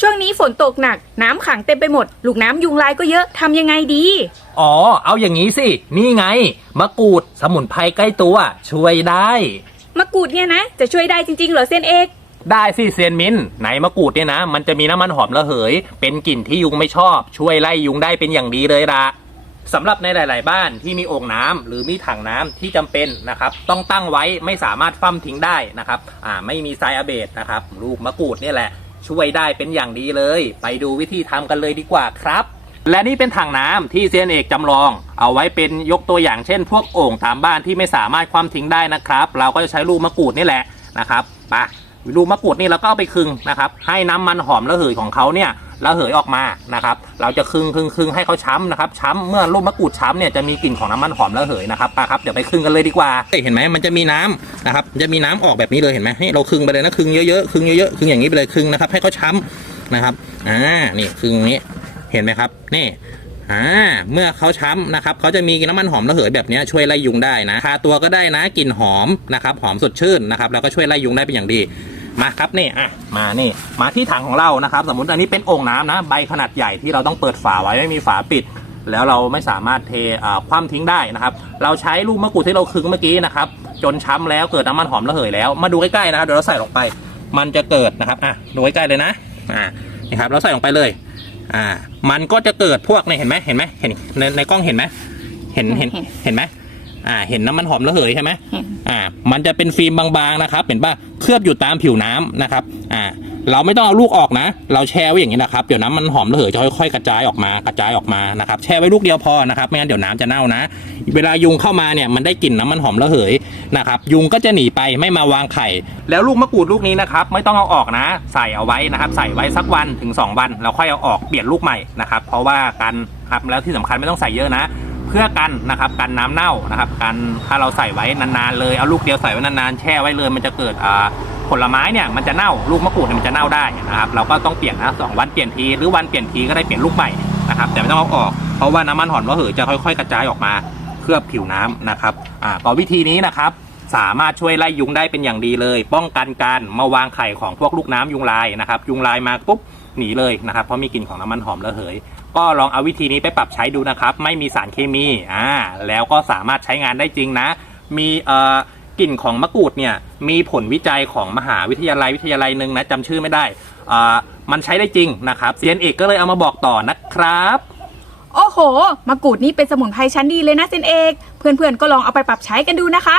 ช่วงนี้ฝนตกหนัก น้ำขังเต็มไปหมด ลูกน้ำยุงลายก็เยอะทำยังไงดี อ๋อ เอาอย่างนี้สิ นี่ไง มะกรูด สมุนไพรใกล้ตัว ช่วยได้ มะกรูดเนี่ยนะ จะช่วยได้จริงๆเหรอเซนเอก ได้สิเซียนมินไหนมะกรูดเนี่ยนะ มันจะมีน้ำมันหอมระเหย เป็นกลิ่นที่ยุงไม่ชอบ ช่วยไล่ยุงได้เป็นอย่างดีเลยละสำหรับในหลาย ๆ บ้านที่มีโอ่งน้ำหรือมีถังน้ำที่จำเป็นนะครับ ต้องตั้งไว้ไม่สามารถฟั่มทิ้งได้นะครับ อ่าไม่มีไซอาเบตนะครับ ลูกมะกรูดเนี่ยแหละ ช่วยได้เป็นอย่างดีเลย ไปดูวิธีทำกันเลยดีกว่าครับ และนี่เป็นถังน้ำที่เซียนเอกจำลอง เอาไว้เป็นยกตัวอย่างเช่น พวกโอ่งตามบ้านที่ไม่สามารถคว่ำทิ้งได้นะครับ เราก็จะใช้ลูกมะกรูดนี่แหละนะครับไปลูกมะกรูดนี่เราก็เอาไปคึงนะครับ ให้น้ำมันหอมระเหยของเขาเนี่ย ระเหยออกมานะครับ เราจะคึงคึงคึงให้เขาช้ำนะครับช้ำเมื่อลูกมะกรูดช้ำเนี่ยจะมีกลิ่นของน้ำมันหอมระเหยนะครับไปครับเดี๋ยวไปคึงกันเลยดีกว่าเห็นไหมมันจะมีน้ำนะครับจะมีน้ำออกแบบนี้เลยเห็นไหมนี่เราคึงไปเลยนะคึงเยอะๆคึงเยอะๆคึงอย่างนี้ไปเลยคึงนะครับ ให้เขาช้ำนะครับอ่านี่คึงอย่างนี้เห็นไหมครับนี่อ่าเมื่อเขาช้ำนะครับเขาจะมีน้ำมันหอมระเหยแบบนี้ช่วยไล่ยุงได้นะทาตัวก็ได้นะกลิ่นหอมนะครับหอมสดชื่นนะครับแล้วก็ช่วยไล่ยุงได้เป็นอย่างดี มาครับนี่อะมานี่มาที่ถังของเรานะครับ สมมติอันนี้เป็นโอ่งน้ำนะ ใบขนาดใหญ่ที่เราต้องเปิดฝาไว้ไม่มีฝาปิด แล้วเราไม่สามารถเทอ่าคว่ำทิ้งได้นะครับ เราใช้ลูกมะกรูดที่เราคึงเมื่อกี้นะครับ จนช้ำแล้วเกิดน้ำมันหอมระเหยแล้วมาดูใกล้ๆนะครับเดี๋ยวเราใส่ลงไป มันจะเกิดนะครับอะดูใกล้ๆเลยนะอ่านี่ครับเราใส่ลงไปเลยอ่ามันก็จะเกิดพวกในเห็นไหมเห็นไหมเห็นในในกล้องเห็นไหมเห็นเห็นเห็นเห็นไหม อ่า เห็นน้ำมันหอมระเหยใช่ไหมเห็นอ่า มันจะเป็นฟิล์มบางๆนะครับ เห็นป่ะ เคลือบอยู่ตามผิวน้ำนะครับ อ่า เราไม่ต้องเอาลูกออกนะ เราแช่ไว้อย่างนี้นะครับ เดี๋ยวน้ำมันหอมระเหยจะค่อยๆกระจายออกมากระจายออกมานะครับ แช่ไว้ลูกเดียวพอนะครับ ไม่งั้นเดี๋ยวน้ำจะเน่านะ เวลายุงเข้ามาเนี่ยมันได้กลิ่นน้ำมันหอมระเหยนะครับ ยุงก็จะหนีไปไม่มาวางไข่ แล้วลูกมะกรูดลูกนี้นะครับ ไม่ต้องเอาออกนะ ใส่เอาไว้นะครับ ใส่ไว้สักวันถึง 2 วันแล้วค่อยเอาออกเปลี่ยนลูกใหม่นะครับ เพราะว่ากันครับแล้วที่สำคัญไม่ต้องใส่เยอะนะ เพื่อกันนะครับกันน้ำเน่านะครับกันถ้าเราใส่ไว้นานๆเลยเอาลูกเดียวใส่ไว้นานๆแช่ไว้เลย มันจะเกิดอ่าผลไม้เนี่ยมันจะเน่าลูกมะกรูดเนี่ยมันจะเน่าได้นะครับเราก็ต้องเปลี่ยนนะสองวันเปลี่ยนทีหรือวันเปลี่ยนทีก็ได้เปลี่ยนลูกใหม่นะครับแต่ไม่ต้องเอาออกเพราะว่าน้ำมันหอมระเหยจะค่อย ๆ กระจายออกมาเคลือบผิวน้ำนะครับอ่าก็วิธีนี้นะครับสามารถช่วยไล่ยุงได้เป็นอย่างดีเลย ป้องกันการมาวางไข่ของพวกลูกน้ำยุงลายนะครับยุงลายมาปุ๊บ หนีเลยนะครับ เพราะมีกลิ่นของน้ำมันหอมระเหย ก็ลองเอาวิธีนี้ไปปรับใช้ดูนะครับ ไม่มีสารเคมีอ่าแล้วก็สามารถใช้งานได้จริงนะ มีเอ่อกลิ่นของมะกรูดเนี่ยมีผลวิจัยของมหาวิทยาลัยวิทยาลัยหนึ่งนะจำชื่อไม่ได้อ่ามันใช้ได้จริงนะครับเซียนเอกก็เลยเอามาบอกต่อนะครับ โอ้โหมะกรูดนี่เป็นสมุนไพรชั้นดีเลยนะเซนเอก เพื่อนๆก็ลองเอาไปปรับใช้กันดูนะคะ